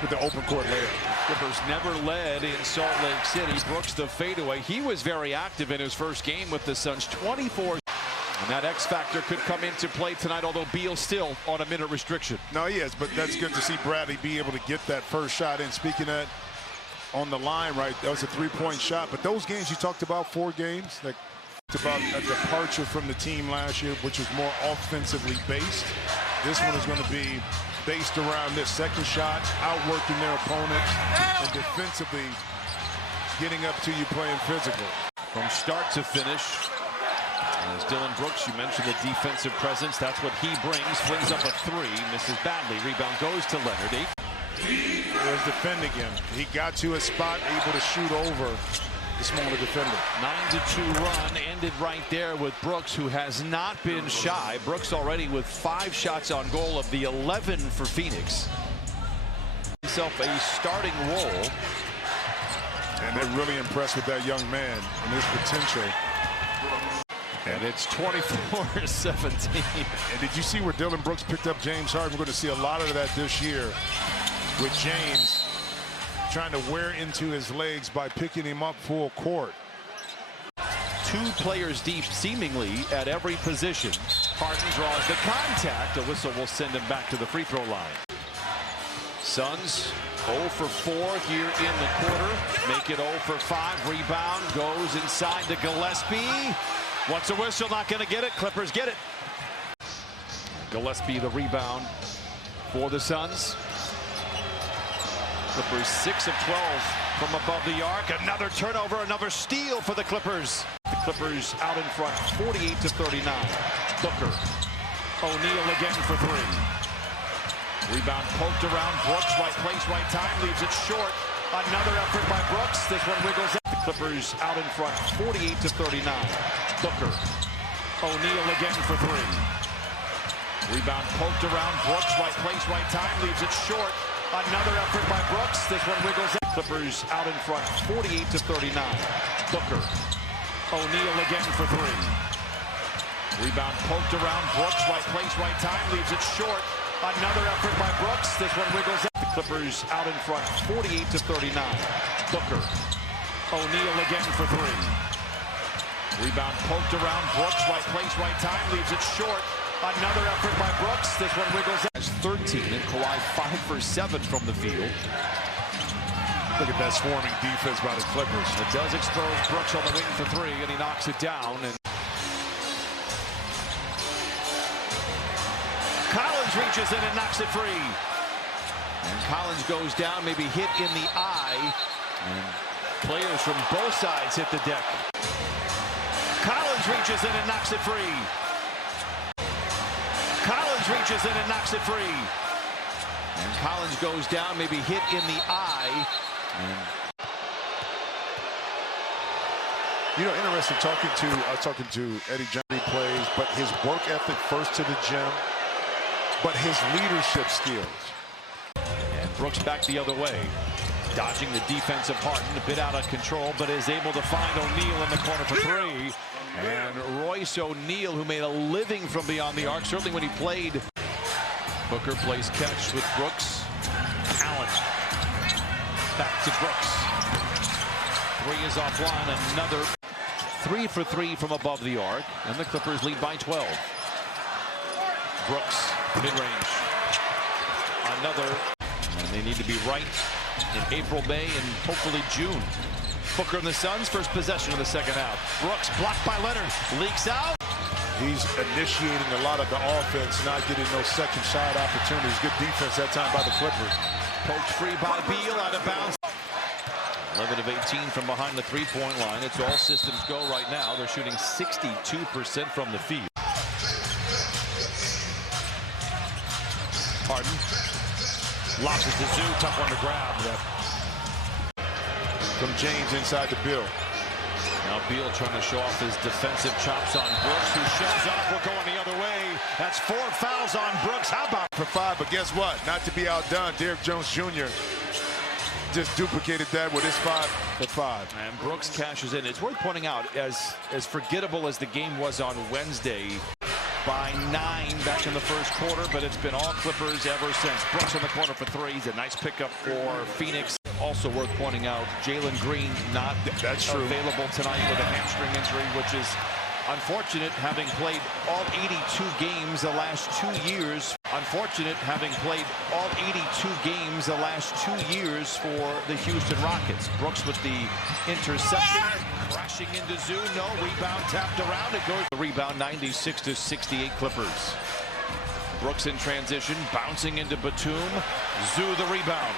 with the open court layup. Clippers never led in Salt Lake City. Brooks the fadeaway. He was very active in his first game with the Suns. 24. And that X factor could come into play tonight, although Beal still on a minute restriction. No, he is, but that's good to see Bradley be able to get that first shot in. Speaking of that, on the line, right, that was a three-point shot. But those games you talked about, 4 games, like it's about a departure from the team last year, which was more offensively based. This one is going to be based around this second shot, outworking their opponents, and defensively getting up to you playing physical. From start to finish. As Dillon Brooks, you mentioned the defensive presence. That's what he brings. Flings up a 3, misses badly. Rebound goes to Leonard. There's defending him. He got to a spot able to shoot over the smaller defender. 9-2 run ended right there with Brooks, who has not been shy. Brooks already with 5 shots on goal of the 11 for Phoenix. Himself a starting role. And they're really impressed with that young man and his potential. And it's 24-17. And did you see where Dillon Brooks picked up James Harden? We're going to see a lot of that this year with James trying to wear into his legs by picking him up full court. 2 players deep, seemingly, at every position. Harden draws the contact. A whistle will send him back to the free throw line. Suns 0 for 4 here in the quarter. Make it 0 for 5. Rebound goes inside to Gillespie. Wants a whistle, not going to get it. Clippers get it. Gillespie the rebound for the Suns. Clippers 6 of 12 from above the arc. Another turnover, another steal for the Clippers. The Clippers out in front, 48-39. Booker. O'Neal again for 3. Rebound poked around. Brooks, right place, right time. Leaves it short. Another effort by Brooks. This one wiggles out. The Clippers out in front, 48-39. Booker. O'Neal again for 3. Rebound poked around. Brooks, right place, right time. Leaves it short. Another effort by Brooks. This one wiggles out. Clippers out in front, 48-39. Booker. O'Neal again for 3. Rebound poked around. Brooks, right place, right time. Leaves it short. Another effort by Brooks. This one wiggles out. The Clippers out in front, 48-39. Booker. O'Neal again for 3. Rebound poked around. Brooks, right place, right time. Leaves it short. Another effort by Brooks. This one wiggles out. 13 and Kawhi 5 for 7 from the field. Look at that swarming defense by the Clippers. It does expose Brooks on the wing for 3, and he knocks it down. And Collins reaches in and knocks it free. And Collins goes down, maybe hit in the eye. And players from both sides hit the deck. Collins reaches in and knocks it free. Collins reaches in and knocks it free. And Collins goes down, maybe hit in the eye. And you know, interesting I was talking to Eddie Johnson plays, but his work ethic first to the gym, but his leadership skills. And Brooks back the other way. Dodging the defensive Harden, a bit out of control, but is able to find O'Neal in the corner for 3. And Royce O'Neal, who made a living from beyond the arc, certainly when he played. Booker plays catch with Brooks. Allen. Back to Brooks. 3 is offline. Another 3 for 3 from above the arc. And the Clippers lead by 12. Brooks, mid-range. Another. And they need to be right in April, May, and hopefully June. Booker and the Suns, first possession of the second half. Brooks blocked by Leonard, leaks out. He's initiating a lot of the offense, not getting those second shot opportunities. Good defense that time by the Clippers. Poked free by Beal, out of bounds. 11 of 18 from behind the three-point line. It's all systems go right now. They're shooting 62% from the field. Harden. Lobs it to Zoo, tough one to grab. From James inside the Beal. Now Beal trying to show off his defensive chops on Brooks, who shows off. We're going the other way. That's 4 fouls on Brooks. How about for 5? But guess what? Not to be outdone, Derrick Jones Jr. just duplicated that with his 5 for 5. And Brooks cashes in. It's worth pointing out, as forgettable as the game was on Wednesday, by 9 back in the first quarter, but it's been all Clippers ever since. Brooks in the corner for three. A nice pickup for Phoenix. Also worth pointing out, Jalen Green not available tonight with a hamstring injury, which is unfortunate, having played all 82 games the last 2 years. Unfortunate, having played all 82 games the last 2 years for the Houston Rockets. Brooks with the interception, crashing into Zoo. No rebound, tapped around. It goes the rebound, 96-68 Clippers. Brooks in transition, bouncing into Batum. Zoo the rebound.